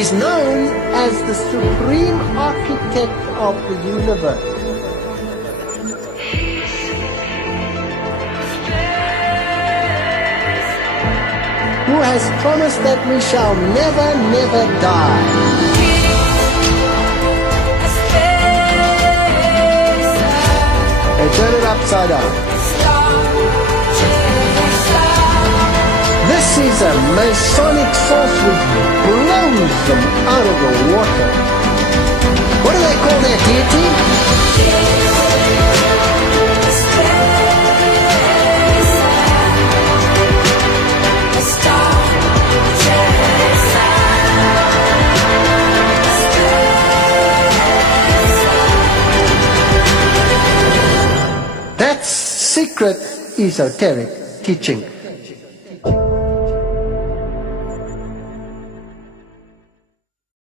He's known as the supreme architect of the universe. Who has promised that we shall never, never die. They turn it upside down. This is a Masonic source which blows them out of the water. What do they call their deity? That's secret esoteric teaching.